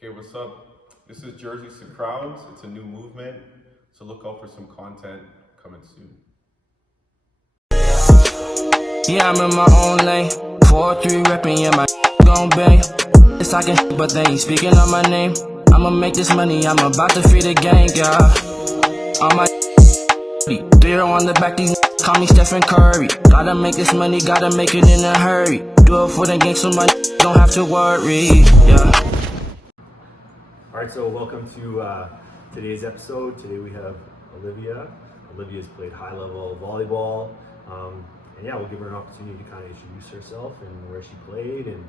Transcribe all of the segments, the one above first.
Okay, what's up? This is Jerseys to Crowds. It's a new movement, so look out for some content coming soon. Yeah, I'm in my own lane. 4-3 reppin', yeah, my gon' bang. It's talking, but they ain't speaking on my name. I'ma make this money, I'm about to free the gang, yeah. On my beer on the back, these call me Stephen Curry. Gotta make this money, gotta make it in a hurry. Do it for the gang so my don't have to worry, yeah. Alright, so welcome to today's episode. Today we have Olivia. Olivia's played high-level volleyball. And yeah, we'll give her an opportunity to kind of introduce herself and where she played, and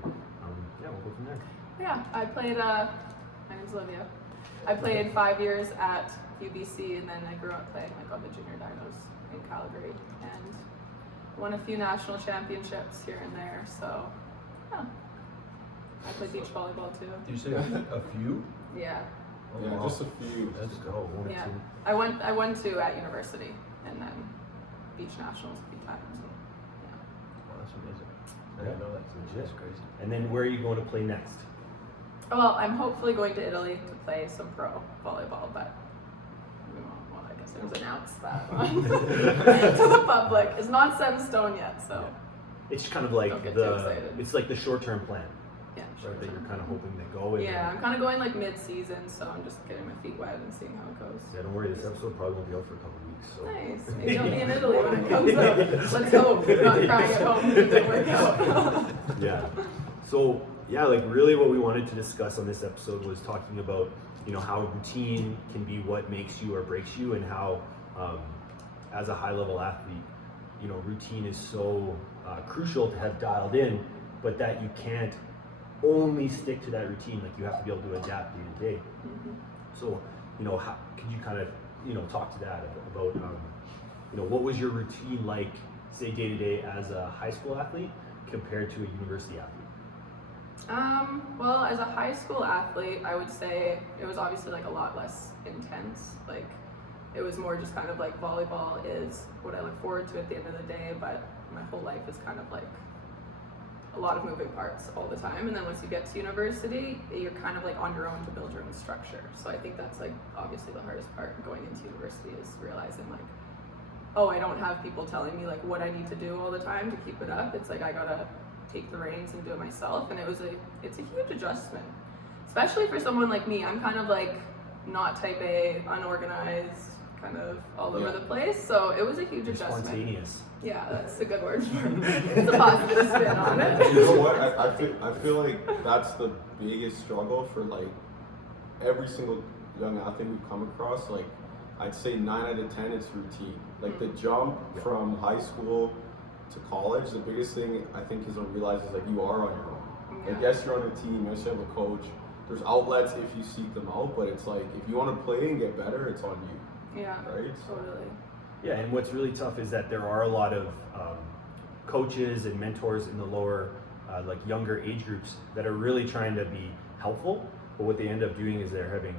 yeah, we'll go from there. Yeah, I played, my name's Olivia. I played 5 years at UBC, and then I grew up playing like on the junior Dinos in Calgary, and won a few national championships here and there, so yeah. I played beach volleyball too. Did you say a few? Yeah. Oh, Yeah, wow. just a few. Let's go. Yeah. I won two at university, and then beach nationals a few times. So, yeah. Wow, that's amazing. I Yeah. didn't know that's legit. That's crazy. And then where are you going to play next? Well, I'm hopefully going to Italy to play some pro volleyball, but well, I guess it was announced that to the public. It's not set in stone yet, so It's kind of like Don't get too excited. it's like the short-term plan, yeah. right? That you're kind of hoping to go. And Yeah, I'm kind of going like mid-season, so I'm just getting my feet wet and seeing how it goes. yeah, don't worry. This episode probably won't be out for a couple weeks. So. Nice. Maybe I'll be in Italy when it comes up. Let's hope. Not crying at home. It didn't work out. Yeah. So yeah, like really what we wanted to discuss on this episode was talking about, how routine can be what makes you or breaks you, and how as a high level athlete, routine is so crucial to have dialed in, but that you can't only stick to that routine. Like you have to be able to adapt day to day. So, how could you kind of, talk to that about, what was your routine like, say day to day as a high school athlete compared to a university athlete? Well, as a high school athlete, I would say it was obviously like a lot less intense. Like it was more just kind of like volleyball is what I look forward to at the end of the day, but my whole life is kind of like a lot of moving parts all the time. And then once you get to university, you're kind of like on your own to build your own structure. So I think that's like obviously the hardest part going into university is realizing like, oh, I don't have people telling me like what I need to do all the time to keep it up. It's like I gotta take the reins and do it myself, and it's a huge adjustment, especially for someone like me. I'm kind of like not type A, unorganized, kind of all over the place, so it was a huge adjustment. Spontaneous. Yeah, that's a good word for it. It's a positive spin on it. You know what? I feel like that's the biggest struggle for like every single young athlete we've come across. Like I'd say 9 out of 10 it's routine. Like the jump from high school to college, the biggest thing I think kids don't realize is like you are on your own. Like yes, you're on a team, yes, you have a coach. There's outlets if you seek them out, but it's like if you want to play and get better, it's on you. Yeah, right? totally. Yeah, and what's really tough is that there are a lot of coaches and mentors in the lower, like younger age groups that are really trying to be helpful, but what they end up doing is they're having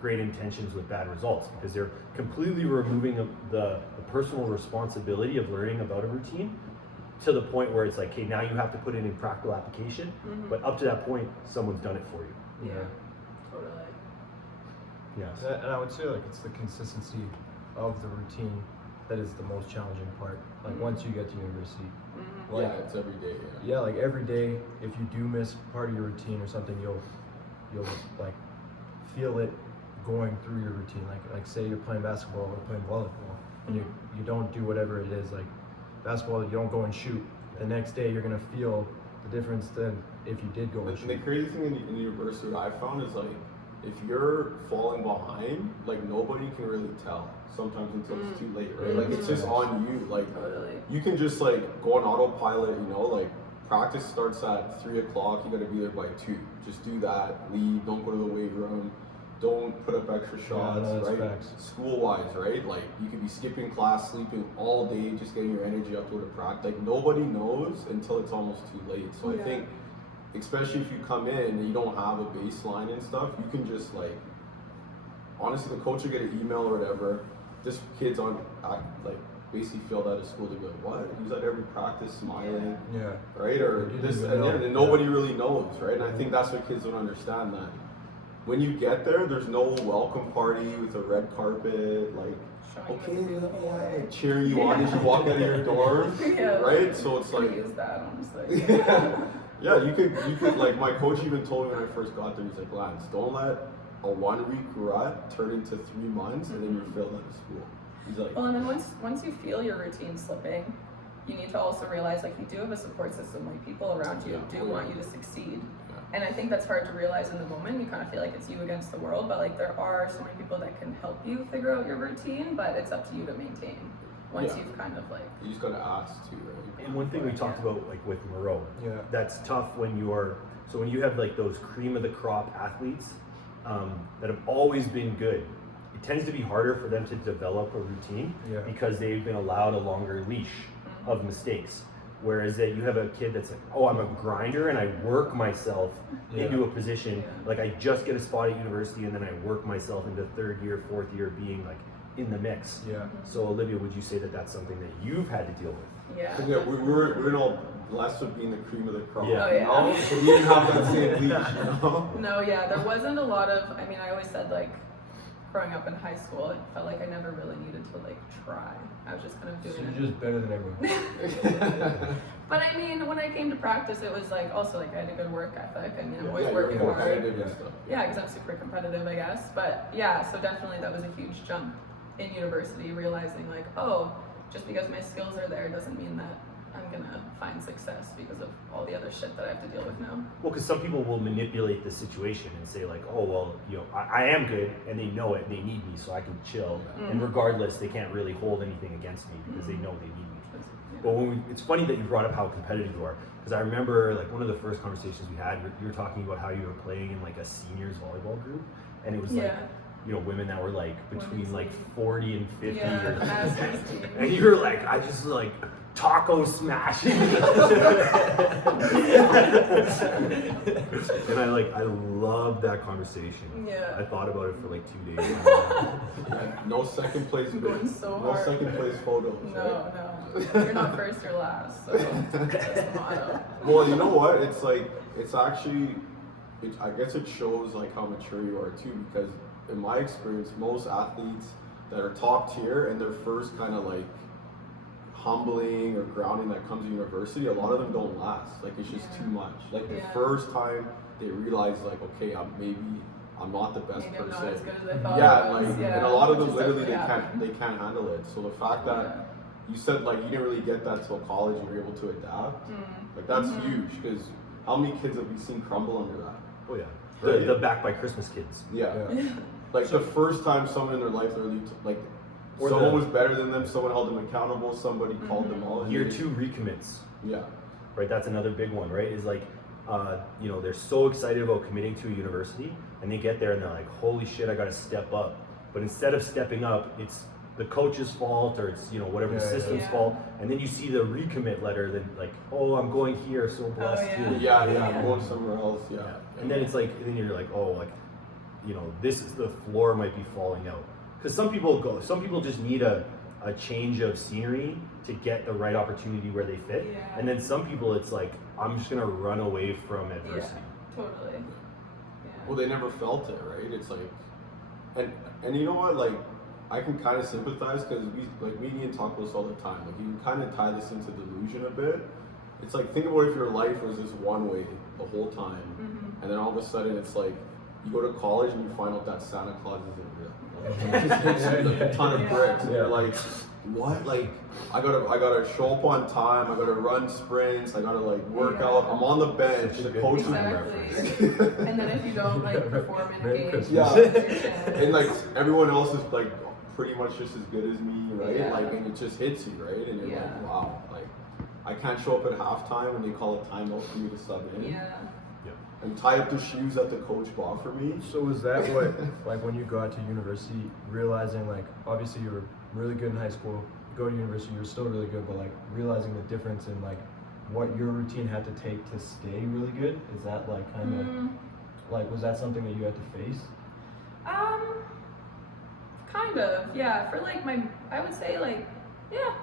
great intentions with bad results, because they're completely removing the personal responsibility of learning about a routine to the point where it's like, okay, now you have to put it in practical application, but up to that point, someone's done it for you. Yeah, totally. Yes. And I would say like it's the consistency of the routine that is the most challenging part. Like once you get to university, like, Yeah, it's every day. yeah, like every day, if you do miss part of your routine or something, you'll like feel it going through your routine. Like say you're playing basketball or playing volleyball, and you don't do whatever it is. Like basketball, you don't go and shoot. The next day, you're gonna feel the difference than if you did go and And the shoot. crazy thing in university that I found is like, if you're falling behind, like nobody can really tell sometimes until it's too late, right? Like it's just on you. Like Totally. you can just like go on autopilot, like practice starts at 3 o'clock, you gotta be there by 2. Just do that, leave, don't go to the weight room, don't put up extra shots, no, that's right? facts. School-wise, right? Like you could be skipping class, sleeping all day, just getting your energy up to the practice. Like nobody knows until it's almost too late. So I think, especially if you come in and you don't have a baseline and stuff, you can just like, honestly, the coach will get an email or whatever, this kid's on, like, basically failed out of school. They'd be like, what? He's at every practice smiling, Yeah. right? Or You this, didn't even know. and nobody really knows, right? And I think that's what kids don't understand, that when you get there, there's no welcome party with a red carpet, like, okay, like cheering you on as you walk out of your dorm, right? So it's like, use that honestly. yeah, you could like my coach even told me when I first got there, he's like, Lance, don't let a 1 week rut turn into 3 months and then you're failed out of school. He's like, well, and then once you feel your routine slipping, you need to also realize like you do have a support system, like people around you do want you to succeed. And I think that's hard to realize in the moment. You kind of feel like it's you against the world, but like there are so many people that can help you figure out your routine, but it's up to you to maintain once you've kind of like. You just gotta ask too, right? And one thing we talked about, like with Moreau, that's tough when when you have like those cream of the crop athletes that have always been good. It tends to be harder for them to develop a routine because they've been allowed a longer leash of mistakes. Whereas that you have a kid that's like, oh, I'm a grinder and I work myself into a position. Like I just get a spot at university and then I work myself into 3rd year, 4th year being like in the mix. Yeah. So Olivia, would you say that that's something that you've had to deal with? Yeah. We're all blessed with being the cream of the crop. Yeah. Oh, yeah. You know? So we didn't have that same leash, you know? No, yeah, there wasn't a lot of. I mean, I always said like. Growing up in high school, it felt like I never really needed to like try. I was just kind of doing So it. you're just better than everyone. But I mean, when I came to practice, it was like also like I had a good work ethic. I mean, I'm always you're working hard. competitive and stuff. Yeah, because I'm super competitive, I guess. But yeah, so definitely that was a huge jump in university, realizing like, oh, just because my skills are there doesn't mean that I'm gonna find success because of all the other shit that I have to deal with now. Well, because some people will manipulate the situation and say like, oh, well, you know, I am good and they know it and they need me so I can chill. And regardless, they can't really hold anything against me because they know they need me. But it's funny that you brought up how competitive you are, because I remember like one of the first conversations we had, you were talking about how you were playing in like a seniors volleyball group, and it was like, you know, women that were like between like 40 and 50 years old. And you were like, I just like taco smashing. And I loved that conversation. Yeah. I thought about it for like 2 days. No second place videos. So no hard. second place photos. No, no. You're not first, you're last. So that's the motto. Well, you know what? It's like, it's actually, I guess it shows like how mature you are too, because in my experience, most athletes that are top tier and their first kind of like humbling or grounding that comes to university, a lot of them don't last. Like it's just too much. Like the first time they realize like, okay, I'm not the best Maybe person. I'm not as good as I thought. And a lot of them Just literally definitely they can't handle it. So the fact that you said like you didn't really get that till college and you're able to adapt, like that's huge, because how many kids have we seen crumble under that? Oh yeah, the back by Christmas kids. Yeah. Like the first time someone in their life really or someone was better than them, someone held them accountable, somebody called them all. Year 2 recommits. Yeah. Right, that's another big one, right? Is like, you know, they're so excited about committing to a university, and they get there and they're like, holy shit, I gotta step up. But instead of stepping up, it's the coach's fault, or it's, you know, whatever the system's fault. And then you see the recommit letter, then like, oh, I'm going here, so blessed to. Yeah, I'm going somewhere else, And then it's like, and then you're like, oh, like, you know, this is the floor might be falling out. Because some people just need a change of scenery to get the right opportunity where they fit. Yeah. And then some people, it's like, I'm just gonna run away from adversity. Yeah, totally. Yeah. Well, they never felt it, right? It's like, and you know what? Like, I can kind of sympathize, because me and Ian talk about this all the time. Like, you can kind of tie this into delusion a bit. It's like, think about if your life was this one way the whole time, and then all of a sudden it's like, you go to college and you find out that Santa Claus isn't real. Just hits you like a ton of bricks, and you're like, what? Like, I gotta show up on time. I gotta run sprints. I gotta like work out. I'm on the bench. The coach is Exactly. And then if you don't like perform in a game, and like everyone else is like pretty much just as good as me, right? Yeah. Like, and it just hits you, right? And you're like, wow, like I can't show up at halftime when they call a timeout for me to sub in. Yeah. And tie up the shoes that the coach bought for me. So was that what, like when you got to university, realizing like, obviously you were really good in high school, you go to university, you're still really good, but like realizing the difference in like what your routine had to take to stay really good? Is that like kind of, like was that something that you had to face? Kind of, yeah. For like I would say like, yeah,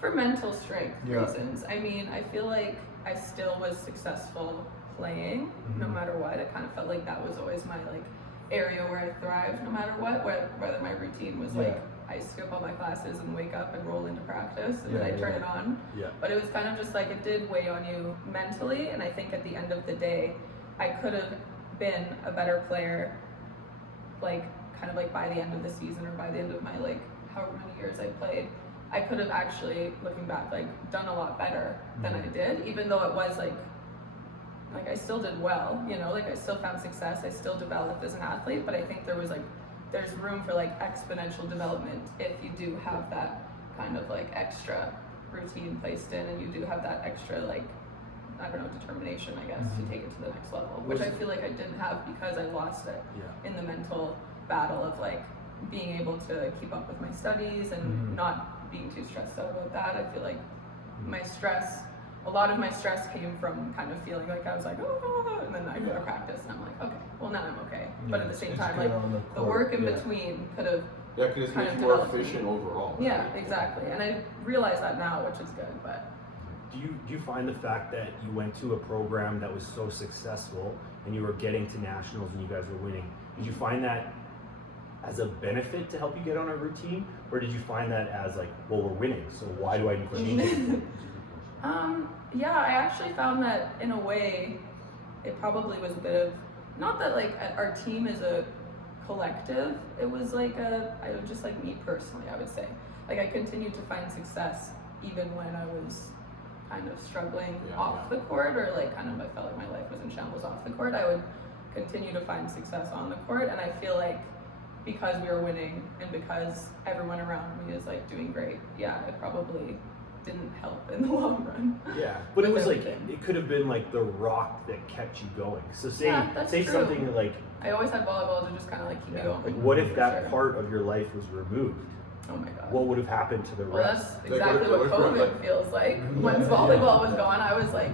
for mental strength reasons. I mean, I feel like I still was successful playing no matter what. It kind of felt like that was always my like area where I thrived no matter what, whether my routine was like I skip all my classes and wake up and roll into practice and then I turn it on. Yeah. But it was kind of just like it did weigh on you mentally, and I think at the end of the day, I could have been a better player, like kind of like by the end of the season or by the end of my like however many years I played. I could have actually, looking back, like done a lot better than I did, even though it was like I still did well, you know, like I still found success, I still developed as an athlete, but I think there's room for like exponential development if you do have that kind of like extra routine placed in, and you do have that extra like, I don't know, determination, I guess, to take it to the next level, which I feel like I didn't have because I lost it in the mental battle of like being able to keep up with my studies and not being too stressed out about that. I feel like a lot of my stress came from kind of feeling like I was like, oh, and then I go to practice and I'm like, okay, well now I'm okay. But at the same time, like the work in between could have because it makes you more efficient overall. Right? Yeah, exactly. And I realize that now, which is good. But do you find the fact that you went to a program that was so successful and you were getting to nationals and you guys were winning, did you find that as a benefit to help you get on a routine, or did you find that as like, well, we're winning, so why do I need to change it? Yeah, I actually found that in a way, it probably was a bit of, not that like our team is a collective, it was like I was just like me personally, I would say. Like I continued to find success even when I was kind of struggling off the court, or like kind of I felt like my life was in shambles off the court. I would continue to find success on the court, and I feel like because we were winning and because everyone around me is like doing great, it probably didn't help in the long run. Yeah, but it was like, it could have been like the rock that kept you going. So say true. Something like, I always had volleyball to just kind of like keep me going. Like what if that part of your life was removed? Oh my god. What would have happened to the rest? That's exactly what COVID feels like. Once volleyball was gone, I was like,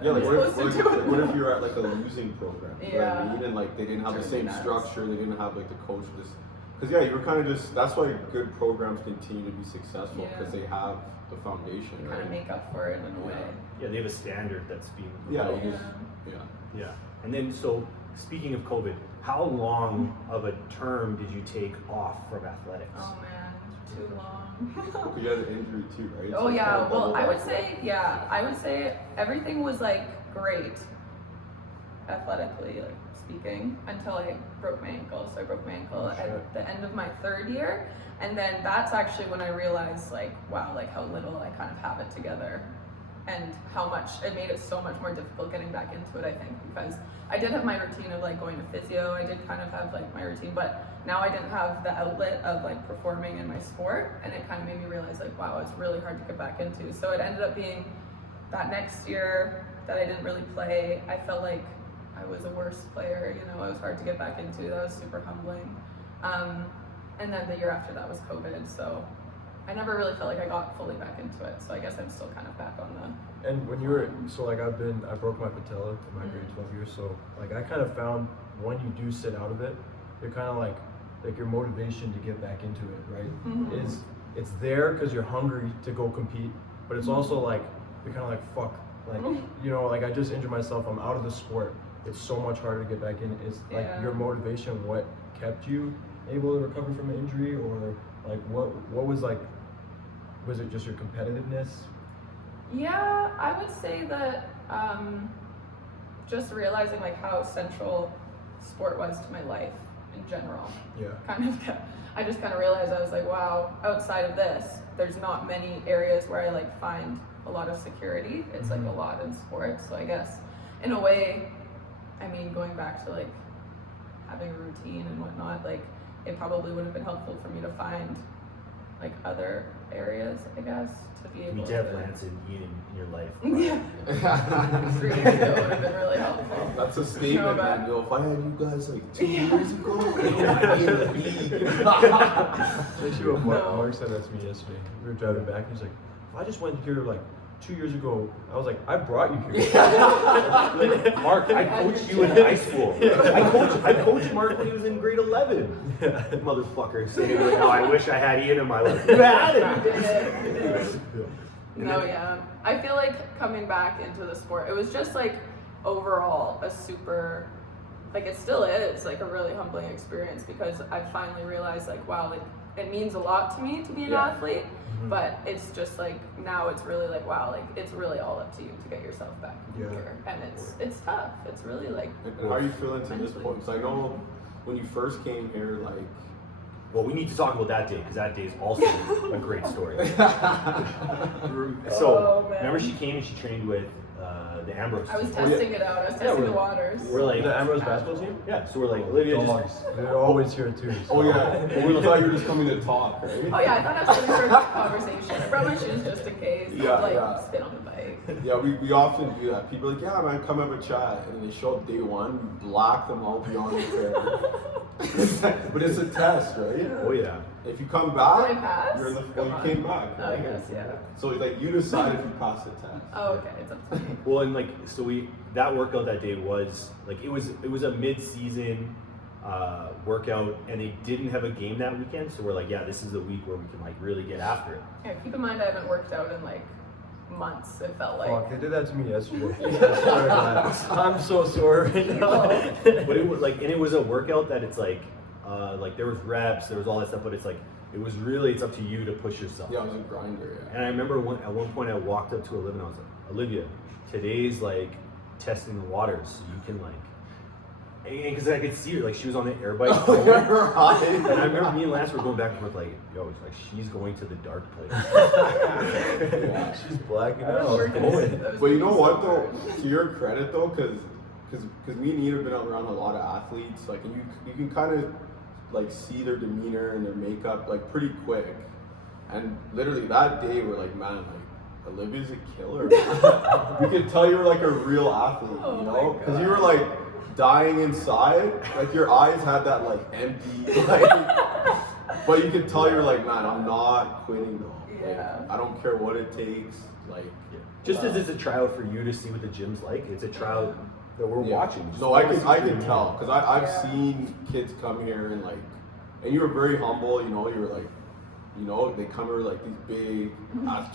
like what if you're at like a losing program? You know what I mean? And like they didn't have the same structure, they didn't have like the coach because you were kind of just, that's why good programs continue to be successful, because they have the foundation, you right? kind of make up for it in a way. Yeah, they have a standard that's being Yeah. And then, so speaking of COVID, how long of a term did you take off from athletics? Oh man, too long. You had an injury too, right? Oh yeah, well I would say everything was like great athletically, like speaking, until I broke my ankle. So I broke my ankle at the end of my third year, and then that's actually when I realized like, wow, like how little I kind of have it together, and how much it made it so much more difficult getting back into it, I think, because I did have my routine of like going to physio, I did kind of have like my routine, but now I didn't have the outlet of like performing in my sport, and it kind of made me realize like, wow, it's really hard to get back into. So it ended up being that next year that I didn't really play, I felt like I was a worse player, you know, it was hard to get back into, that was super humbling. And then the year after that was COVID, so I never really felt like I got fully back into it, so I guess I'm still kind of back on the... And when you were, so like I broke my patella in my grade 12 years, so like I kind of found when you do sit out of it, you're kind of like your motivation to get back into it, right? It's there because you're hungry to go compete, but it's also like, you're kind of like, fuck, like, you know, like I just injured myself, I'm out of the sport. It's so much harder to get back in. Is like your motivation what kept you able to recover from an injury, or like what was like, was it just your competitiveness? Yeah, I would say that just realizing like how central sport was to my life in general. Yeah. I just kind of realized, I was like, wow, outside of this, there's not many areas where I like find a lot of security. It's like a lot in sports. So I guess in a way, I mean, going back to like having a routine and whatnot, like it probably would have been helpful for me to find like other areas, I guess, to be able to have Lance and Ian in your life. Yeah. That would have been really helpful. That's a statement, man. Yo, if I had you guys like 2 years ago, I'd be in the league. Actually, what Mark said that to me yesterday. We were driving back, and he's like, if I just went here like 2 years ago, I was like, I brought you here. Mark, I coached you in high school. I coached Mark when he was in grade 11. Motherfucker saying, like, oh, I wish I had Ian in my life. You had it. No, yeah. I feel like coming back into the sport, it was just like overall a super like it still is like a really humbling experience because I finally realized like, wow, like it means a lot to me to be an athlete, but it's just like now it's really like, wow, like it's really all up to you to get yourself back here, and it's tough. It's really like. And how are you feeling to this point? Because I know when you first came here, like. Well, we need to talk about that day because that day is also a great story. So remember, she came and she trained with the Ambrose. I was testing it out. I was testing the waters. We're like The Ambrose basketball team? Yeah, so we're like Olivia. Dogs. They're always here too. So. Oh yeah. We thought you were just coming to talk, right? Oh yeah, I thought I was going to start a conversation. I brought my shoes just in case. Spin on the bike. Yeah, we often do that. People are like, yeah, man, come have a chat, and then they show up day one, we black them out beyond repair. But it's a test, right? Oh yeah. If you come back, Did I pass? you're in the. Come Well, on. you came back. Oh, I Right? guess, yeah. So like you decide if you pass the test. Oh, okay, it's up to me. Well, and like so that workout that day was like it was a mid-season workout, and they didn't have a game that weekend, so we're like, yeah, this is the week where we can like really get after it. Yeah, keep in mind I haven't worked out in like months. It felt like. Fuck, they did that to me yesterday. I'm so sore right now. But it was like, and it was a workout that it's like there was reps, there was all that stuff, but it's like it's up to you to push yourself. Yeah, I was a grinder. Yeah. And I remember at one point I walked up to Olivia and I was like, Olivia, today's like testing the waters, so you can like, because I could see her, like she was on the air bike. And I remember me and Lance were going back and forth like, yo, it's like she's going to the dark place. Yeah. She's blacking I was out. working But you know what though? To your credit though, because me and Nina have been around a lot of athletes, like, and you can kind of like see their demeanor and their makeup like pretty quick. And literally that day we're like, man, like Olivia's a killer. You could tell you were like a real athlete, Oh you my know, because you God. were like dying inside, like your eyes had that like empty, like. But you could tell you're like, man, I'm not quitting though. Like, Yeah. I don't care what it takes. Like, Just as it's a tryout for you to see what the gym's like, it's a tryout that we're watching. No, I can Just tell because I've Yeah. seen kids come here and like, and you were very humble. You know, you were like, you know, they come here like these big,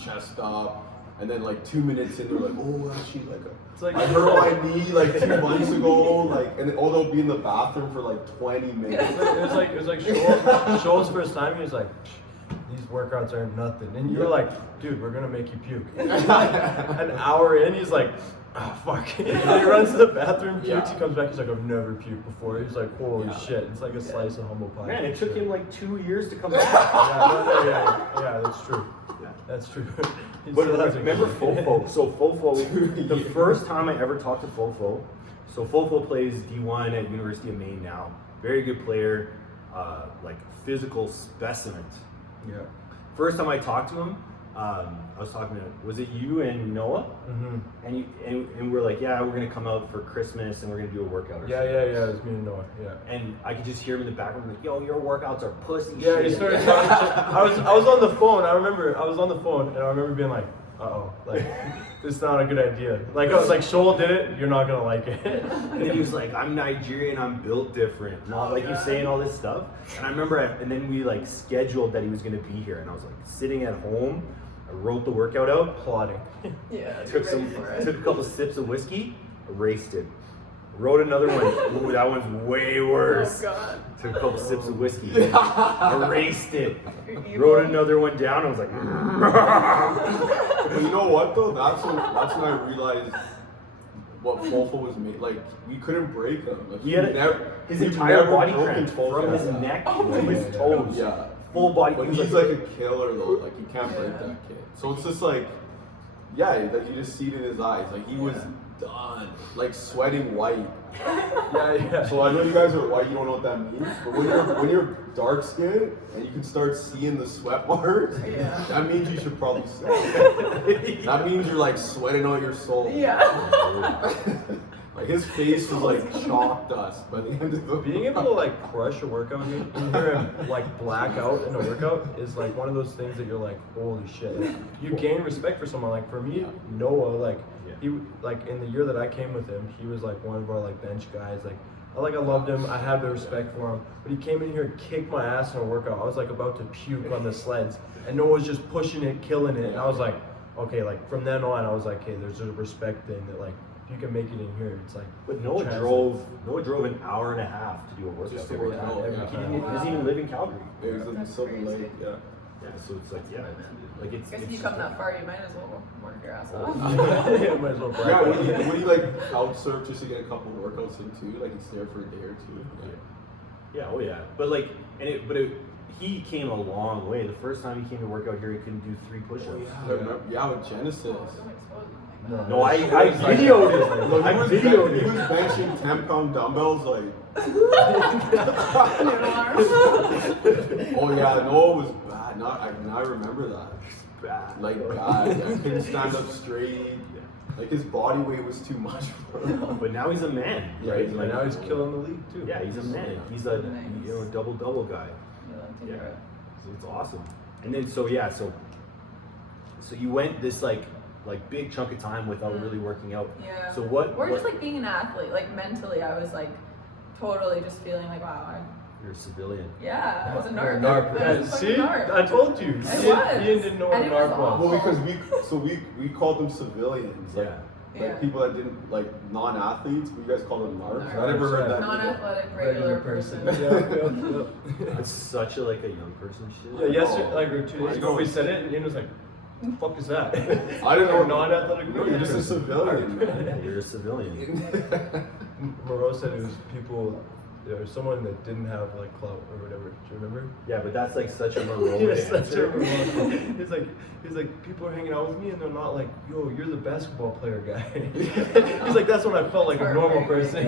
chest up, and then like 2 minutes in, they're like, oh, actually, like, It's like I hurt my knee like 2 months ago, like, and then they'll be in the bathroom for like 20 minutes. It was like Shoal's first time. He was like, these workouts are nothing, and you're like, dude, we're gonna make you puke. An hour in, he's like, oh fuck. He runs to the bathroom, pukes. He comes back. He's like, I've never puked before. He's like, holy shit. It's like a slice of humble pie. Man, it took him like 2 years to come back. Yeah, that's true. That's true. He But still hasn't remember gone. Fofo? So Fofo, the first time I ever talked to Fofo, so Fofo plays D1 at University of Maine now. Very good player, like physical specimen. Yeah. First time I talked to him, I was talking to, was it you and Noah? Mm-hmm. And we're like, yeah, we're gonna come out for Christmas and we're gonna do a workout or something. Yeah. It's me and Noah. Yeah. And I could just hear him in the background like, yo, your workouts are pussy Yeah, shit. he started talking shit. I was on the phone. I remember I was on the phone and I remember being like, uh-oh, like this is not a good idea. Like I was like, Shoal did it, you're not gonna like it. And then he was like, I'm Nigerian, I'm built different. Not like you saying all this stuff. And I remember, and then we like scheduled that he was gonna be here. And I was like sitting at home, I wrote the workout out, Plotting. Yeah. took a couple sips of whiskey, erased it. Wrote another one. Ooh, that one's way worse. Oh god. Took a couple sips of whiskey, erased it. Wrote another one down. I was like, But you know what though? That's when I realized what Fofo was made. Like we couldn't break him. Like, he had his we've entire never body broken cramped Fofo. from his neck to his toes. Yeah. Full body. But He was he's like a killer though. Like you can't break that kid. So it's just like, yeah, like you just see it in his eyes. Like he was done, like sweating white. Yeah. So I know you guys are white. You don't know what that means. But when you're dark skinned and you can start seeing the sweat marks, that means you should probably sweat. That means you're like sweating out your soul. Yeah. Like his face was like chalk dust by the end of the Being able to like crush a workout and hear him like black out in a workout is like one of those things that you're like, holy shit. Like, you gain respect for someone. Like for me, Noah, like he like in the year that I came with him, he was like one of our like bench guys. Like I loved him. I had the respect for him. But he came in here and kicked my ass in a workout. I was like about to puke on the sleds, and Noah was just pushing it, killing it. And I was like, okay, like from then on, I was like, hey, there's a respect thing that like you can make it in here, it's like. But Noah drove an hour and a half to do a workout. Just to every work time. out, He yeah. doesn't even live in Calgary. It was in That's Silver crazy. Lake, yeah. Yeah, so it's like like it's. I guess if you it's come that far, you might as well work your ass off. Yeah, might as well Yeah, brag. would you like couch surf just to get a couple workouts in too? Like he's there for a day or two. Yeah, oh yeah. But like, he came a long way. The first time he came to work out here, he couldn't do 3 push-ups. I remember, yeah, with Genesis. Don't expose me. No. No, I videoed it. Look, I he was videoed benching 10-pound dumbbells like. Oh yeah, Noah was bad. I remember that. it. Like bad. I couldn't stand up straight. Like his body weight was too much for him. But now he's a man, Yeah, right? he's And now he's killing the league too. Yeah, he's a man. He's a double guy. Yeah. So it's awesome. And then so you went this like big chunk of time without really working out. Yeah. So what? Or just like being an athlete, like mentally, I was like totally just feeling like, wow, You're a civilian. I was a You're nerd. a I narp. was a See? fucking narp. I told you. I Ian was. didn't know what And a it was narp was. Well, because we called them civilians. Like, Yeah. Yeah. people that didn't like non-athletes, but you guys called them narcs. I Narcs. never heard that. Non-athletic, regular person. Yeah. That's such a young person shit. Yeah, yesterday, like or 2 days ago, we said it, and Ian was like, "What the fuck is that?" I didn't know. Non-athletic. No, you're just a civilian, man. You're a civilian. Moreau said it was people, or someone that didn't have like clout or whatever. Do you remember? Yeah, but that's like such a Monroe Yes, that's answer. He's like, people are hanging out with me and they're not like, yo, you're the basketball player guy. He's like, that's when I felt like a normal person.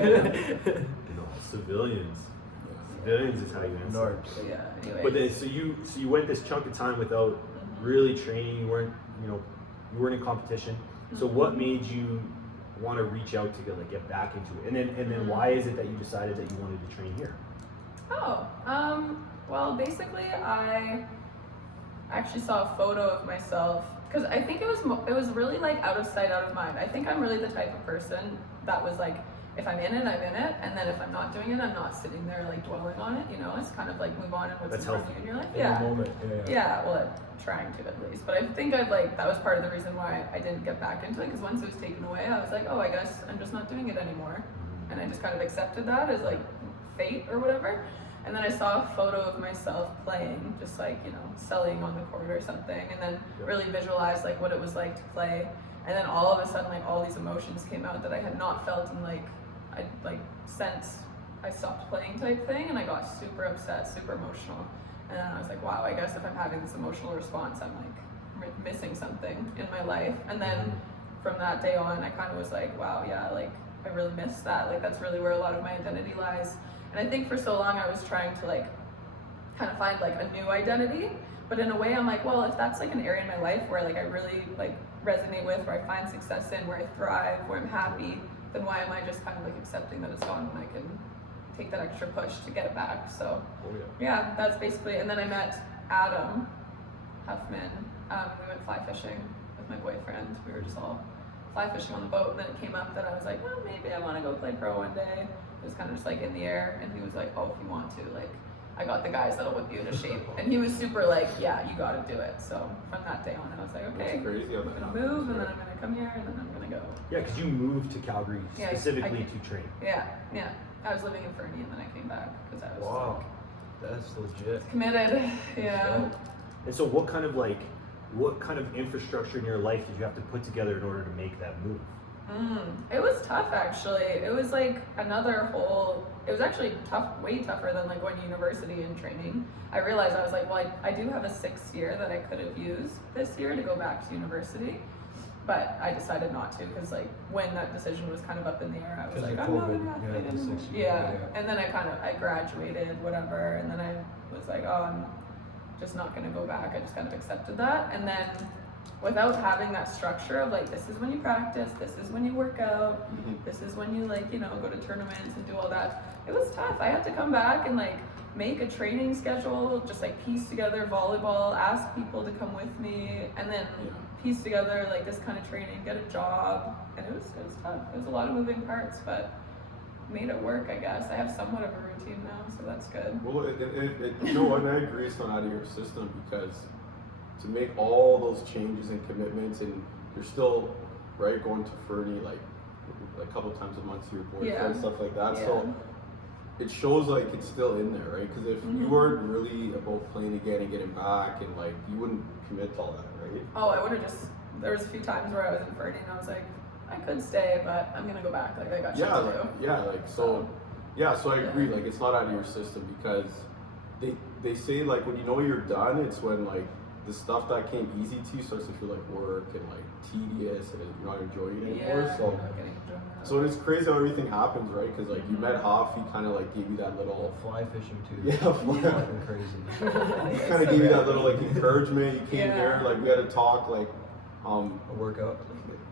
No, civilians. Civilians is how you answer. Narcs. Yeah, anyway. But then, so you went this chunk of time without really training. You weren't in competition. So what made you want to reach out to get back into it? And then why is it that you decided that you wanted to train here? Well, basically, I actually saw a photo of myself because I think it was really like out of sight, out of mind. I think I'm really the type of person that was like, if I'm in it, I'm in it, and then if I'm not doing it, I'm not sitting there like dwelling on it. It's kind of like move on and what's That's in front of healthy. you in your life. In the moment. Yeah, well, I'm trying to at least. But I think that was part of the reason why I didn't get back into it, because once it was taken away, I was like, oh, I guess I'm just not doing it anymore. And I just kind of accepted that as like fate or whatever. And then I saw a photo of myself playing, just like, selling on the court or something, and then really visualized like what it was like to play. And then all of a sudden, like all these emotions came out that I had not felt in since I stopped playing type thing, and I got super upset, super emotional. And then I was like, wow, I guess if I'm having this emotional response, I'm like missing something in my life. And then from that day on, I kind of was like, wow, yeah, like I really miss that. Like that's really where a lot of my identity lies. And I think for so long I was trying to like kind of find like a new identity, but in a way I'm like, well, if that's like an area in my life where like I really like resonate with, where I find success in, where I thrive, where I'm happy, then why am I just kind of like accepting that it's gone when I can take that extra push to get it back? So yeah, that's basically. And then I met Adam Huffman. We went fly fishing with my boyfriend. We were just all fly fishing on the boat, and then it came up that I was like, well, maybe I want to go play pro one day. It was kind of just like in the air, and he was like, oh, if you want to, like, I got the guys that'll whip you into shape. And he was super like, yeah, you got to do it. So from that day on, I was like, okay, That's crazy how I'm that gonna happens. move, and then I'm gonna come here, and then I'm gonna go. Yeah, because you moved to Calgary Yeah, specifically I- to train. Yeah. I was living in Fernie, and then I came back because I was Wow, that's legit. committed. Yeah. And so what kind of infrastructure in your life did you have to put together in order to make that move? It was tough actually. It was like it was actually tough, way tougher than like going to university and training. I realized I was like, well, I do have a 6th year that I could have used this year to go back to university, but I decided not to because like when that decision was kind of up in the air, I was like, Because I'm of not COVID, an you athlete had the anymore. 6 year, Yeah, and then I graduated, whatever, and then I was like, oh, I'm just not gonna go back. I just kind of accepted that, and then without having that structure of like, this is when you practice, this is when you work out, this is when you like, go to tournaments and do all that. It was tough. I had to come back and like make a training schedule, just like piece together volleyball, ask people to come with me, and then piece together like this kind of training, get a job. And it was tough. It was a lot of moving parts, but made it work, I guess. I have somewhat of a routine now, so that's good. Well, and I agree it's not out of your system because to make all those changes and commitments, and you're still going to Fernie like a couple times a month to your boyfriend, Yeah. stuff like that. Yeah. So it shows like it's still in there, right? Because if you weren't really about playing again and getting back, and like you wouldn't commit to all that, right? Oh, I would have just. There was a few times where I was inverting, and I was like, I could stay, but I'm gonna go back. Like I got shit Yeah, to like, do. yeah, like so. Yeah, so I Yeah. agree. Like it's not out of your system because they say like when you know you're done, it's when like the stuff that came easy to you starts to feel like work and like tedious and you're not enjoying it anymore. Yeah. So. I'm not getting enjoyment. So it's crazy how everything happens, right? Because like you met Hoff, he kind of like gave you that little, Fly fishing too. yeah, Fucking crazy. he kind of gave you that little like encouragement. You came Yeah. here, like we had to talk, like, A workout.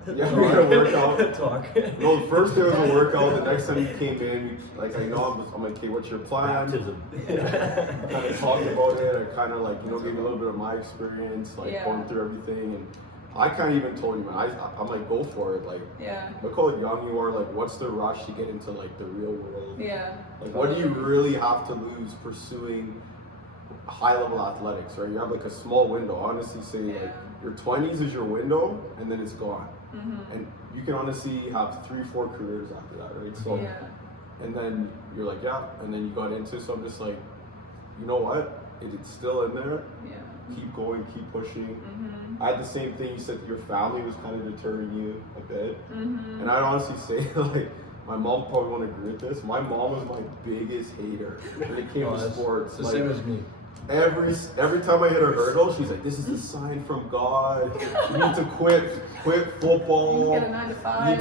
yeah, we had a workout. Talk. No, the first day was a workout. The next time you came in, like I know I'm like, hey, what's your plan? Baptism. Kind of talked about it. I kind of like gave you a little bit of my experience, like Yeah. going through everything, and I kind of even told you, man. I'm like, go for it. Like, Yeah. look how young you are. Like, what's the rush to get into like the real world? Yeah. Like, what do you really have to lose pursuing high level athletics, right? You have like a small window. Honestly, say like your 20s is your window, and then it's gone. And you can honestly have 3-4 careers after that, right? So, Yeah. and then you're like, yeah, and then you got into. So I'm just like, you know what? It's still in there. Yeah. Keep going, keep pushing. I had the same thing. You said your family was kind of deterring you a bit, and I'd honestly say like. My mom probably won't agree with this. My mom was my biggest hater when it came to That's sports. the Like, same as me. every time I hit a hurdle, she's like, "This is a sign from God. You need to quit football. You get a 9 to 5. You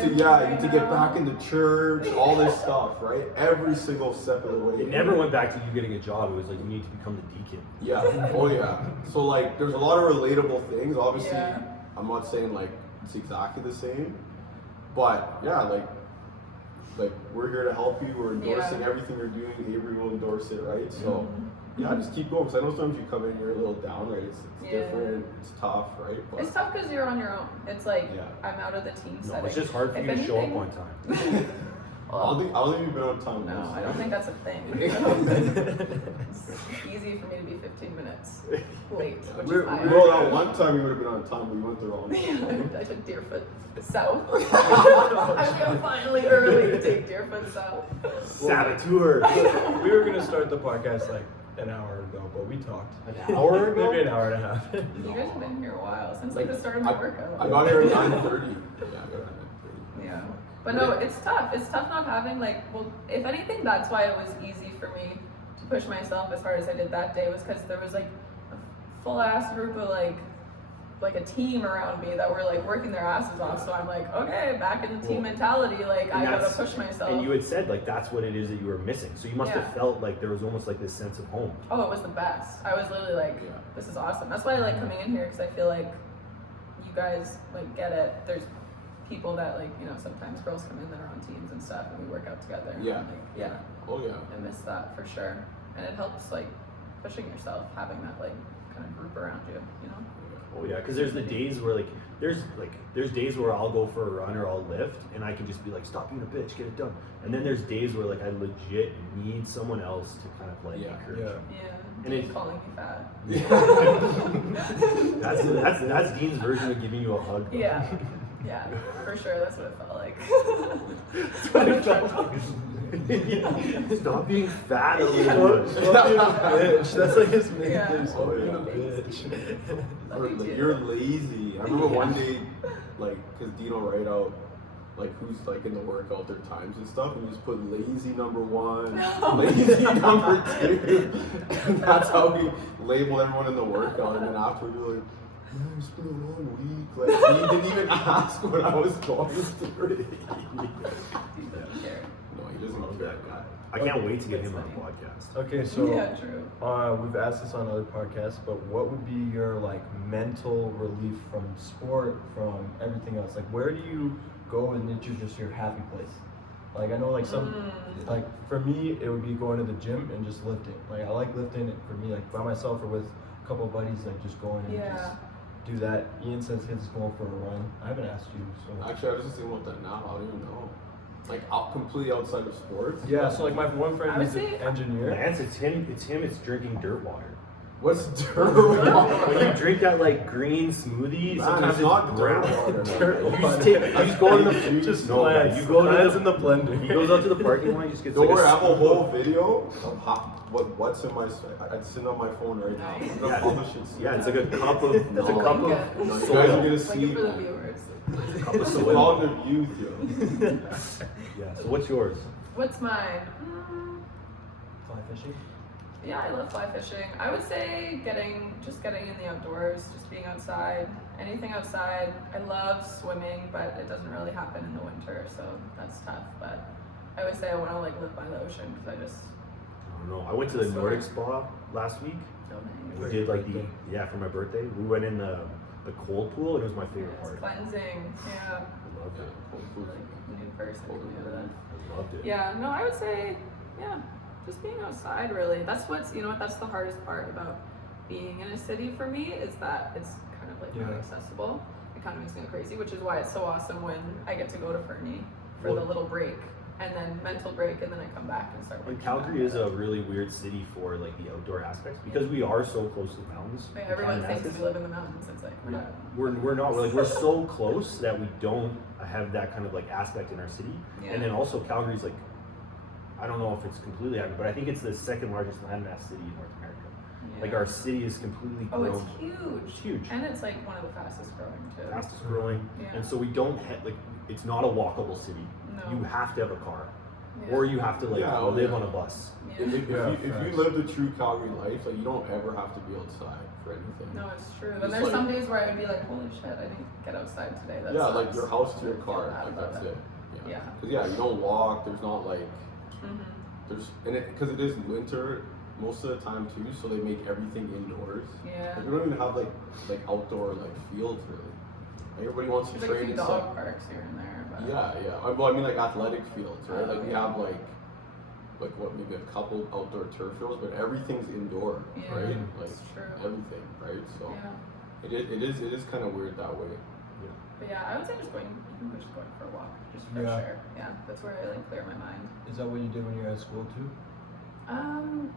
need to get back into church. All this stuff, right? Every single step of the way. It never went back to you getting a job. It was like you need to become the deacon. Yeah. Oh yeah. So like, there's a lot of relatable things. Obviously, Yeah. I'm not saying like it's exactly the same, but yeah, like we're here to help you. We're endorsing everything you're doing. Avery will endorse it, right? So yeah, just keep going. Because I know sometimes you come in, you're a little down, right? It's different. It's tough, right? But It's tough because you're on your own. It's like Yeah. I'm out of the team No, setting. it's just hard for If you to show up anything- on time. I don't think you've been on time. No, once. I don't think that's a thing. It's easy for me to be 15 minutes late, which is fine. Well, that one time you would have been on time, but you went the wrong way. I took Deerfoot south. I'm gonna finally early to take Deerfoot south. Saboteur. We were gonna start the podcast like an hour ago, but we talked. An hour ago? Maybe an hour and a half. You guys have been here a while since like the start of my workout. I got here at 9:30. Yeah, I got here at 9:30. Yeah. But no, it's tough. It's tough not having if anything, that's why it was easy for me to push myself as hard as I did that day, was because there was like a full ass group of like a team around me that were like working their asses off. So I'm like, okay, back in the team mentality, like I gotta push myself. And you had said like that's what it is that you were missing. So you must have felt like there was almost like this sense of home. Oh, it was the best. I was literally like, this is awesome. That's why I like coming in here, because I feel like you guys like get it. There's people that sometimes girls come in that are on teams and stuff, and we work out together. Yeah. And, yeah. Oh yeah. I miss that for sure, and it helps like pushing yourself, having that like kind of group around you. Oh yeah, because there's the days where there's days where I'll go for a run or I'll lift and I can just be like, stop being a bitch, get it done. And then there's days where like I legit need someone else to kind of like encourage. Yeah. And Dean's it's calling me fat. That's Dean's version of giving you a hug. Though. Yeah. Yeah, for sure. That's what it felt like. Stop being fat. Bitch. That's like his main Yeah. thing. Oh, yeah. Bitch. Or, like, you're lazy. I remember one day, like, cause Dino write out, like, who's like in the workout, their times and stuff, and you just put lazy number 1, lazy number 2, and that's how we label everyone in the workout. And then after you're like, man, it's been a long week. Like, he didn't even ask what I was going through. No, he doesn't care. I can't wait to get him on the podcast. Okay, so Yeah, true. we've asked this on other podcasts, but what would be your like mental relief from sport, from everything else? Like, where do you go and it's just your happy place? Like, I know like like for me, it would be going to the gym and just lifting. Like, I like lifting. And for me, like by myself or with a couple of buddies, like just going and just do that. Ian says he's going for a run. I haven't asked you, so. Actually, I was just thinking about that now. I don't even know. Like, completely outside of sports. Yeah, so like my one friend, I would he's an say- engineer. Lance, it's him. It's drinking dirt water. What's dirt water? When you drink that like green smoothie, Man, sometimes it's not brown. dirt water. Dirt You water. just go in the Just no, man, plants. you go Plants to in the blender. He goes out to the parking lot. He just gets Don't like worry, I have a scoop whole of- video of what's in my. I'd send on my phone right now. Nice. I'm gonna Yeah, publish it soon. yeah, it's like a cup of That's a a cup link of it. No, you guys are soil. gonna Like see. it for the viewers. Cup of It's soil. called of youth, yo. Yeah. So what's yours? What's mine? Fly fishing? Yeah, I love fly fishing. I would say getting in the outdoors, just being outside, anything outside. I love swimming, but it doesn't really happen in the winter, so that's tough. But I would say I want to like live by the ocean because I just I don't know. I went to the Nordic spa last week. don't We know. did like for my birthday. We went in the cold pool. It was my favorite It's part. cleansing. Yeah, I loved it. like new person. Yeah. I loved it. Yeah, no, I would say, yeah, just being outside really. That's what's, you know what, that's the hardest part about being in a city for me is that it's kind of like not Yeah. accessible. It kind of makes me go crazy, which is why it's so awesome when I get to go to Fernie for the Well- little break and then mental break and then I come back and start And working. Calgary is a really weird city for like the outdoor aspects because we are so close to the mountains. Like, We everyone kinda thinks access we live in the mountains. It's like, we're not. We're not like we're so close that we don't have that kind of like aspect in our city. Yeah. And then also Calgary's like, I don't know if it's completely accurate, but I think it's the second largest landmass city in North America. Like Yeah. our city is completely Oh, grown. it's huge. It's huge. And it's like one of the fastest growing too. Fastest growing. Yeah. And so we don't have like it's not a walkable city. No. You have to have a car. Yeah. Or you have to like Yeah, oh, live yeah. on a bus. Yeah. If Yeah, you facts. live the true Calgary life, like you don't ever have to be outside for anything. No, it's true. It's And there's like- some days where I would be like, holy shit, I didn't get outside today. That Yeah, sucks. like your house to your I feel car, bad like about that's it. it. Yeah. Because yeah, you don't walk. There's not like Mhm. there's and it because it is winter most of the time too, so they make everything indoors. Yeah. Like, we don't even have like outdoor like fields really. Like, everybody wants to There's like a train few inside. dog parks here and there, but Yeah. Well, I mean like athletic fields, right? Oh, Like we yeah. have like what maybe a couple outdoor turf fields, but everything's indoor, Yeah, right? Like it's true. everything, right? So yeah. it is kind of weird that way. But yeah, I would say just going for a walk, just for Yeah. sure. Yeah, that's where I like clear my mind. Is that what you did when you were at school too?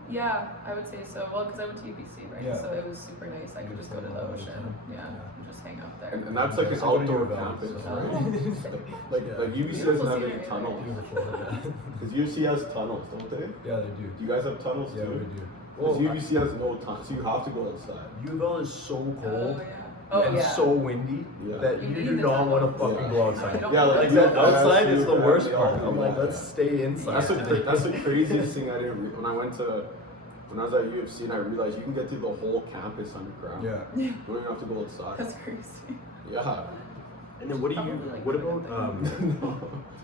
Yeah, I would say so. Well, because I went to UBC, right? Yeah. So it was super nice. I could just go to the ocean, yeah, and just hang out there. And that's like an So what do you outdoor do about it? campus, So- right? Yeah. like UBC Beautiful doesn't have scenery, any right? tunnels. Beautiful. Because UBC has tunnels, don't they? Yeah, they do. Do you guys have tunnels Yeah, too? we do. Because UBC has no tunnels, so you have to go outside. U of L is so cold Oh yeah. Oh and yeah. so windy Yeah. that You you need do the not want to tunnels. fucking Yeah. go outside. Don't Yeah, want like to Like that that outside that's is the super worst heavy. part. I'm like, Yeah. let's stay inside. That's the craziest thing I didn't when I went to when I was at UFC and I realized you can get through the whole campus underground. Yeah. You don't even have to go outside. That's crazy. Yeah. And then what do you Probably, like, what a good about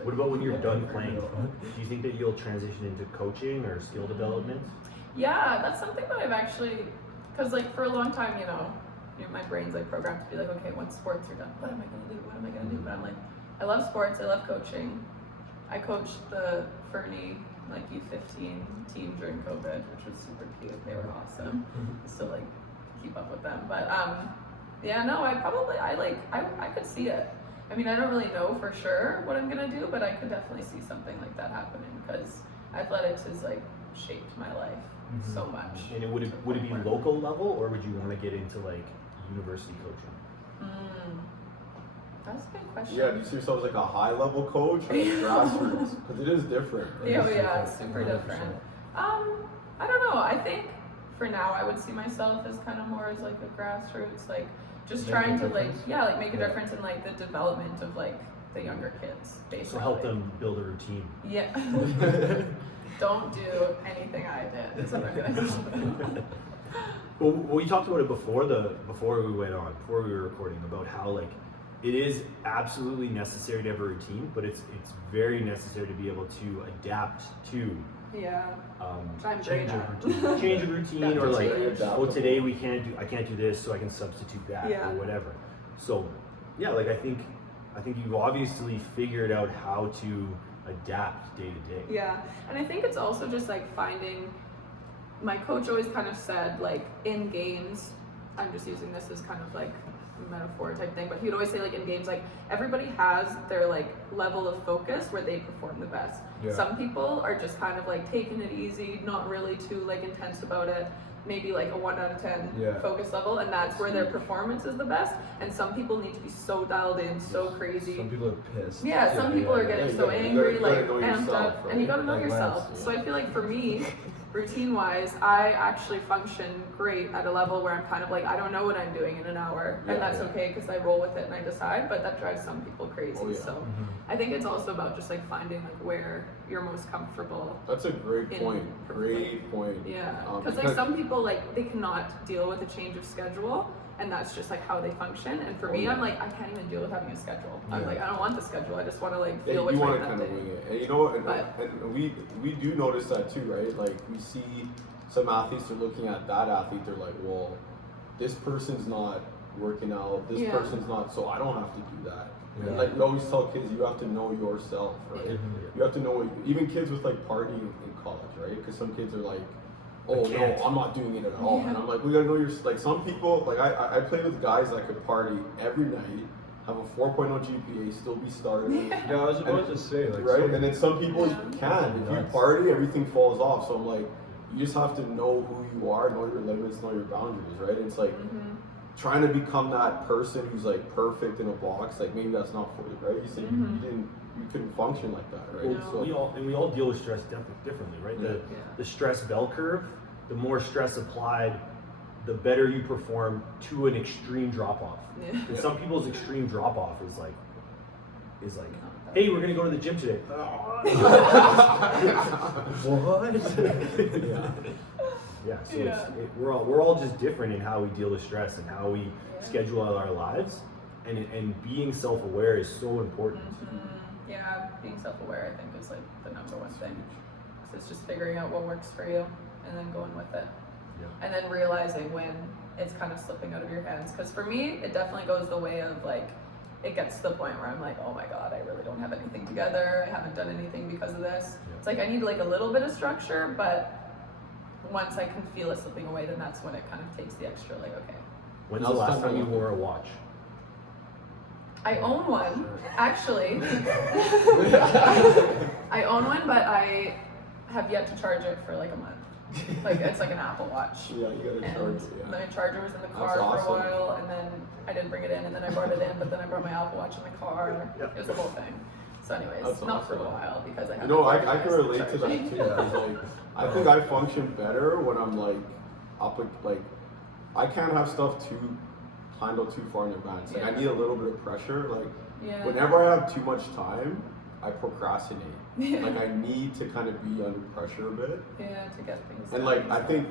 what about when you're done playing? Do you think that you'll transition into coaching or skill development? Yeah, that's something that I've actually, because like for a long time, you know, my brain's like programmed to be like, okay, once sports are done, what am I gonna do? What am I gonna do? But I'm like, I love sports. I love coaching. I coached the Fernie like U15 team during COVID, which was super cute. They were awesome. Still like keep up with them, but yeah, no, I could see it. I mean, I don't really know for sure what I'm gonna do, but I could definitely see something like that happening because athletics has like shaped my life so much. And would it be local level or would you want to get into like university coaching? That's a good question. Yeah, do you see yourself as like a high level coach or like grassroots? Because it is different. Yeah, it's super different. I don't know. I think for now I would see myself as kind of more as like a grassroots, like just Make a trying to difference? like make a Yeah. difference in like the development of like the younger kids, basically. So help them build a routine. Yeah. Don't do anything I did. Is what I'm gonna do. Well, we talked about it before we went on, before we were recording, about how like it is absolutely necessary to have a routine, but it's very necessary to be able to adapt to Yeah. Which I'm great Change at. of routine. change of routine or like, Adaptable. well, today I can't do this, so I can substitute that Yeah. or whatever. So yeah, like I think you've obviously figured out how to adapt day to day. Yeah, and I think it's also just like finding. My coach always kind of said like in games, I'm just using this as kind of like metaphor type thing, but he would always say like in games, like everybody has their like level of focus where they perform the best. Yeah. Some people are just kind of like taking it easy, not really too like intense about it, maybe like a 1 out of 10 focus level, and that's where their performance is the best. And some people need to be so dialed in, so crazy. Some people are pissed. Yeah, some people are getting so angry, like amped up, right? and you gotta know Like yourself. Lance, So I feel like for me, routine-wise, I actually function great at a level where I'm kind of like, I don't know what I'm doing in an hour, and that's okay because I roll with it and I decide, but that drives some people crazy. So I think it's also about just like finding like where you're most comfortable. That's a great point. Great point. Yeah, because like some people like they cannot deal with a change of schedule, and that's just like how they function. And for me, I'm like, I can't even deal with having a schedule. I'm like, I don't want the schedule. I just want to like feel what's you want right to that kind of day. wing it, and you know what? And we do notice that too, right? Like we see some athletes are looking at that athlete. They're like, well, this person's not working out. This person's not, so I don't have to do that. And like we always tell kids, you have to know yourself, right? You have to know even kids with like partying in college, right? Because some kids are like, oh no, I'm not doing it at all. And I'm like, we gotta know your, like some people, like I play with guys that could party every night, have a 4.0 GPA, still be starting. Yeah, I was about to say, like, right? And then some people can. If you Nuts. party, everything falls off. So I'm like, you just have to know who you are, know your limits, know your boundaries, right? It's like trying to become that person who's like perfect in a box, like maybe that's not for you, right? You said you couldn't function like that, right? Well, So we all deal with stress differently, right? The stress bell curve, the more stress applied, the better you perform to an extreme drop off. And some people's extreme drop off is like, hey, we're gonna go to the gym today. What? Yeah. So we're all just different in how we deal with stress and how we schedule out our lives, and being self-aware is so important. Yeah, being self-aware I think is like the number one thing. So it's just figuring out what works for you and then going with it. And then realizing when it's kind of slipping out of your hands. Because for me, it definitely goes the way of like, it gets to the point where I'm like, oh my God, I really don't have anything together. I haven't done anything because of this. It's like I need like a little bit of structure, but once I can feel it slipping away, then that's when it kind of takes the extra, like, okay. When's the last time you wore a watch? I own one, actually. I own one, but I have yet to charge it for like a month. Like it's like an Apple Watch. Yeah, you gotta charge it. Yeah. My charger was in the car That's for a awesome. while, and then I didn't bring it in, and then I brought it in, but then I brought my Apple Watch in the car. It was the whole thing. So anyways, That's not for a awesome. while because I have. You know, I can relate to that too. Because like, I think I function better when I'm like up with like, I can't have stuff too planned out too far in advance. Like I need a little bit of pressure. Like whenever I have too much time, I procrastinate. Like I need to kind of be under pressure a bit. Yeah, to get things. And like I think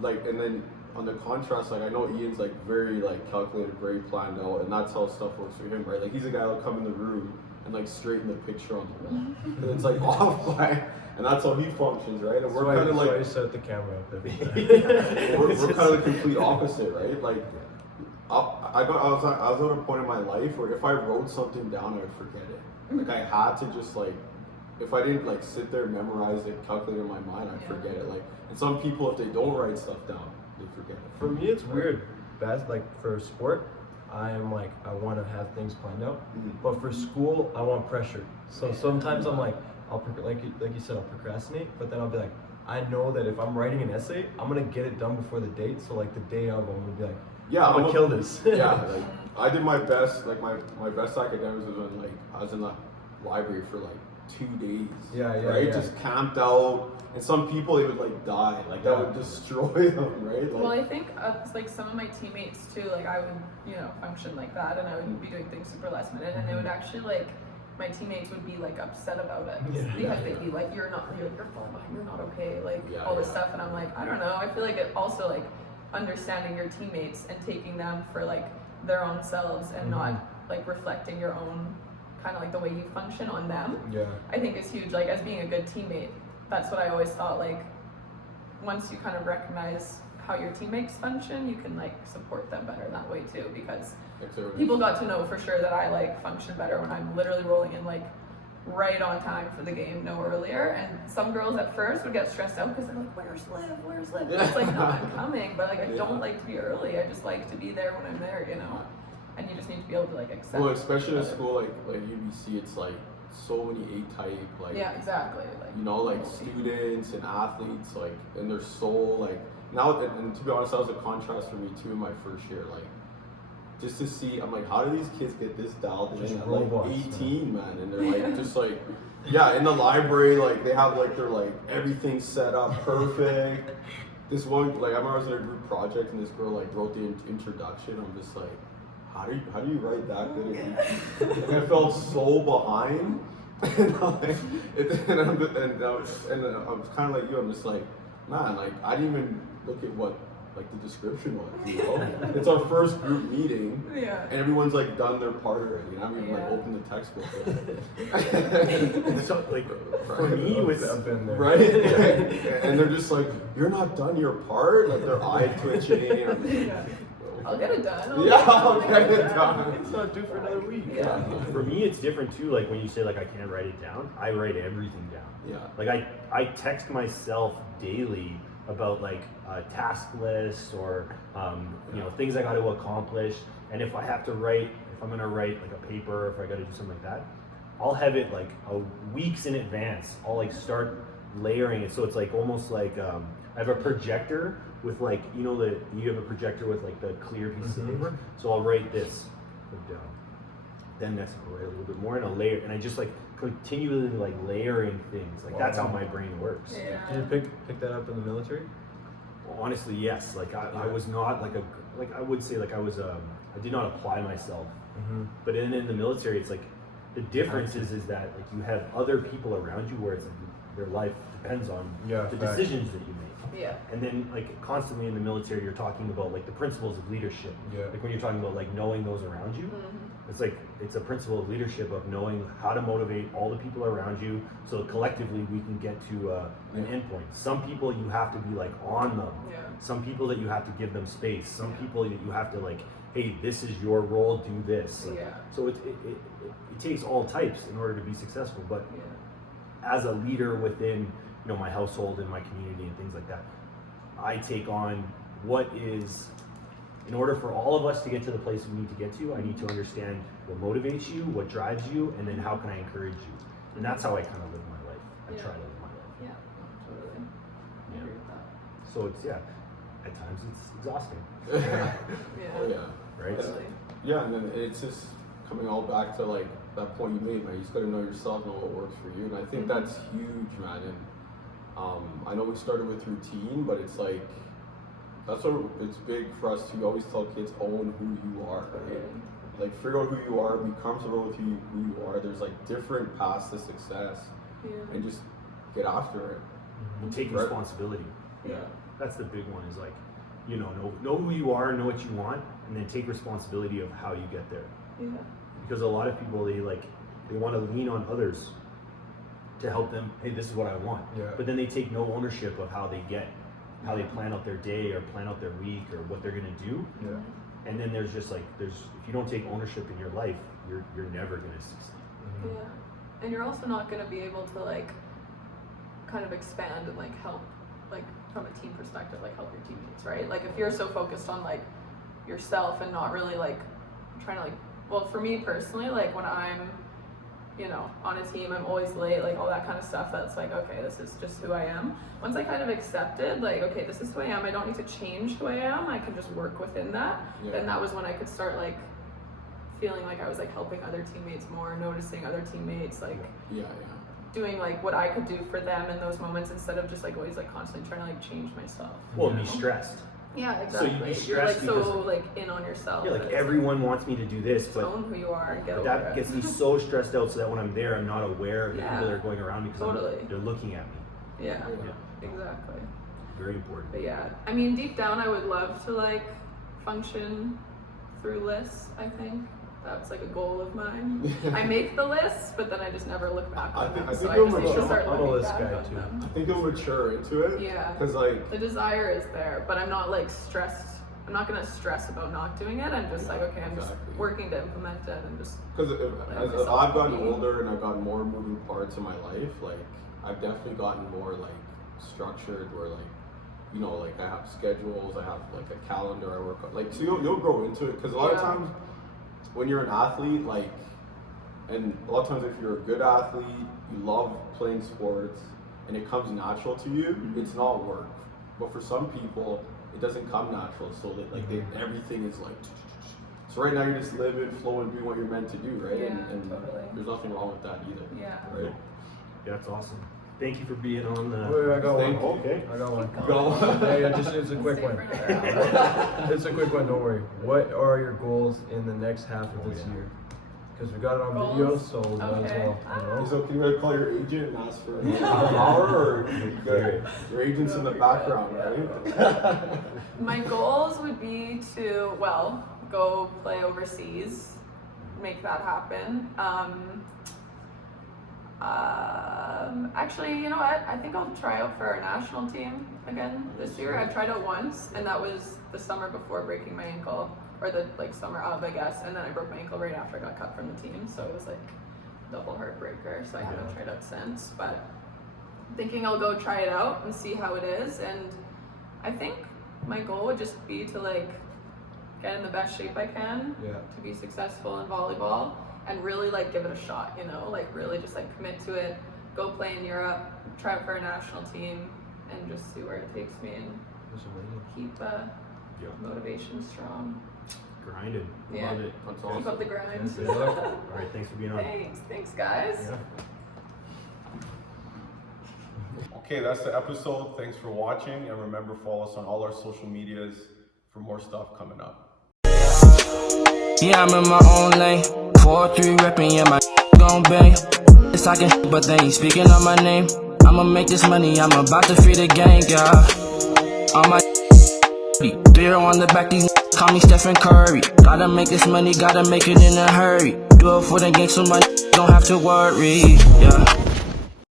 like, and then on the contrast, like I know Ian's like very like calculated, very planned out, and that's how stuff works for him, right? Like he's a guy that'll come in the room and like straighten the picture on the wall, and it's like off by, and that's how he functions, right? And we're kind of like, I set the camera up every time. we're kind of the complete opposite, right? Like I was at a point in my life where if I wrote something down, I would forget it. Like I had to just like, if I didn't like sit there, memorize it, calculate it in my mind, I'd forget it. Like, and some people, if they don't write stuff down, they forget it. For me, it's weird. Like for sport, I am like, I want to have things planned out. But for school, I want pressure. So sometimes I'm like, like you said, I'll procrastinate. But then I'll be like, I know that if I'm writing an essay, I'm gonna get it done before the date. So like the day of, I'm gonna be like, yeah, I'm gonna kill this. Yeah, like I did my best. Like my best academics was when like I was in the library for like 2 days. Right, just camped out. And some people, they would like die. Like that would destroy them, right? Like, well, I think like some of my teammates too. Like I would, function like that, and I would be doing things super last minute, and they would actually like. My teammates would be like upset about it because they'd be like, you're falling behind, you're not okay, like all this stuff, and I'm like, I don't know. I feel like it also like understanding your teammates and taking them for like their own selves and not like reflecting your own kind of like the way you function on them. I think is huge. Like as being a good teammate, that's what I always thought. Like once you kind of recognize how your teammates function, you can like support them better that way too, because people got to know for sure that I like function better when I'm literally rolling in like right on time for the game, no earlier. And some girls at first would get stressed out because they're like, where's Liv? It's like, no, I'm coming, but like I don't like to be early. I just like to be there when I'm there, and you just need to be able to like accept. Well, especially in a other- school like UBC, it's like so many A-type, like Yeah, exactly. Like, you know, like students and athletes, like, and they're so like now. And to be honest, that was a contrast for me too in my first year. Like, just to see, I'm like, how do these kids get this dialed in Just at robots, like 18, man? And they're like, just like, yeah, in the library, like they have like they're like everything set up perfect. This one, like I remember I was in a group project and this girl like wrote the introduction. I'm just like, how do you write that good? And I felt so behind. And I was kind of like you. I'm just like, man, like I didn't even look at what like the description was. You know, it's our first group meeting, Yeah. and everyone's like done their part already. And I haven't even like Yeah. opened the textbook yet. So like for me it was I've been there. Right? And they're just like, you're not done your part. Like their eye twitching. Yeah. I'll get it done. Yeah, I'll get it done. It's not due for another week. Yeah. For me, it's different too. Like when you say like I can't write it down, I write everything down. Yeah. Like I text myself daily about like a task lists or you know things I got to accomplish. And if I have to write, if I'm gonna write like a paper, if I got to do something like that, I'll have it like weeks in advance. I'll like start layering it so it's like almost like I have a projector with like you have a projector with like the clear piece of paper. So I'll write this, put it down. Then next I'll write a little bit more and I'll layer, and I just like continually like layering things. Like that's how my brain works. Yeah. Did you pick that up in the military? Honestly, yes. Like I was not like I would say like I was I did not apply myself. Mm-hmm. But in the military, it's like the difference is that like you have other people around you where it's like their life depends on the facts. decisions that you make. Yeah. And then like constantly in the military, you're talking about like the principles of leadership. Yeah. Like when you're talking about like knowing those around you, Mm-hmm. it's like it's a principle of leadership of knowing how to motivate all the people around you so collectively we can get to an endpoint. Some people you have to be like on them. Yeah. Some people that you have to give them space. Some people that you have to like, hey, this is your role, do this. Like, Yeah. so it takes all types in order to be successful. But as a leader within my household and my community and things like that, I take on what is, in order for all of us to get to the place we need to get to, I need to understand what motivates you, what drives you, and then how can I encourage you. And that's how I kind of live my life. I try to live my life. Yeah. Totally. I Yeah. agree with that. So it's, at times it's exhausting, Yeah. Oh yeah. right? Totally. Yeah, and then it's just coming all back to like that point you made, man. You just gotta know yourself, know what works for you, and I think that's huge, man. And I know we started with routine, but it's like that's what it's big for us to always tell kids: own who you are, right? Like figure out who you are, be comfortable with who you are. There's like different paths to success, and just get after it. And take Right. responsibility. Yeah. That's the big one. Is like, know who you are, know what you want, and then take responsibility of how you get there. Yeah. Because a lot of people they want to lean on others to help them. Hey, this is what I want. Yeah. But then they take no ownership of how they plan out their day or plan out their week or what they're gonna do. Yeah. And then there's if you don't take ownership in your life, you're never gonna succeed. Mm-hmm. Yeah. And you're also not going to be able to like kind of expand and like help like from a team perspective, like help your teammates, right? Like if you're so focused on like yourself and not really like trying to like, well, for me personally, like when I'm on a team, I'm always late, like all that kind of stuff. That's like, okay, this is just who I am. Once I kind of accepted, like, okay, this is who I am. I don't need to change who I am. I can just work within that. Yeah. And that was when I could start like feeling like I was like helping other teammates more, noticing other teammates, like doing like what I could do for them in those moments instead of just like always like constantly trying to like change myself. Well, be stressed. Yeah, So you'd exactly. be You're like stressed so because- like in on yourself. Yeah, like that it's everyone wants me to do this, just but own who you are and get over that it. gets me so stressed out so that when I'm there, I'm not aware of the people that are going around me because Totally. they're looking at me. Yeah, Yeah. exactly. Very important. But yeah, I mean, deep down, I would love to like function through lists. I think that's like a goal of mine. I make the lists, but then I just never look back on them. I So think I you'll just need to mature. start I'm a looking list back guy on too. them. I think you'll mature into it. Yeah. Because like The desire is there, but I'm not like stressed. I'm not gonna stress about not doing it. I'm just like, okay, I'm just Exactly. working to implement it and just. Because as myself I've gotten be- older and I've gotten more moving parts in my life, like I've definitely gotten more like structured. Where like, like I have schedules, I have like a calendar I work on. Like so you'll grow into it because a lot of Yeah. times when you're an athlete, like, and a lot of times if you're a good athlete, you love playing sports, and it comes natural to you, it's not work. But for some people, it doesn't come natural, so that like everything is like. So right now you're just living, flowing, doing what you're meant to do, right? Yeah, and totally. there's nothing wrong with that either. Yeah. Right. Yeah, that's awesome. Thank you for being on the. Wait, I got Thank one. you. Okay. I got one. Go. Yeah, it's a quick Stay one. for another hour. It's a quick one, don't worry. What are your goals in the next half of this year? Because we got it on video, Goals? so might as Okay. well. So can you call your agent and ask for an hour, or your agent's in the background, right? My goals would be to, well, go play overseas, make that happen. Actually, you know what? I think I'll try out for our national team again this year. I've tried out once, and that was the summer before breaking my ankle, or the summer of, I guess. And then I broke my ankle right after I got cut from the team, so it was like double heartbreaker. So I haven't tried out since, but thinking I'll go try it out and see how it is. And I think my goal would just be to like get in the best shape I can to be successful in volleyball, and really like give it a shot, you know, like really just like commit to it, go play in Europe, try out for a national team, and just see where it takes me, and keep motivation strong. Grinded. Yeah. Love it. That's Keep awesome. up the grind. Good luck. All right, thanks for being on. Thanks guys. Yeah. Okay, that's the episode. Thanks for watching, and remember, follow us on all our social medias for more stuff coming up. Yeah, I'm in my own lane. 4-3 reppin', yeah, my gon' bang. It's talking, but they ain't speaking on my name. I'ma make this money, I'm about to free the gang, yeah. On my 3 on the back, these call me Stephen Curry. Gotta make this money, gotta make it in a hurry. Do it for the gang, so my don't have to worry, yeah.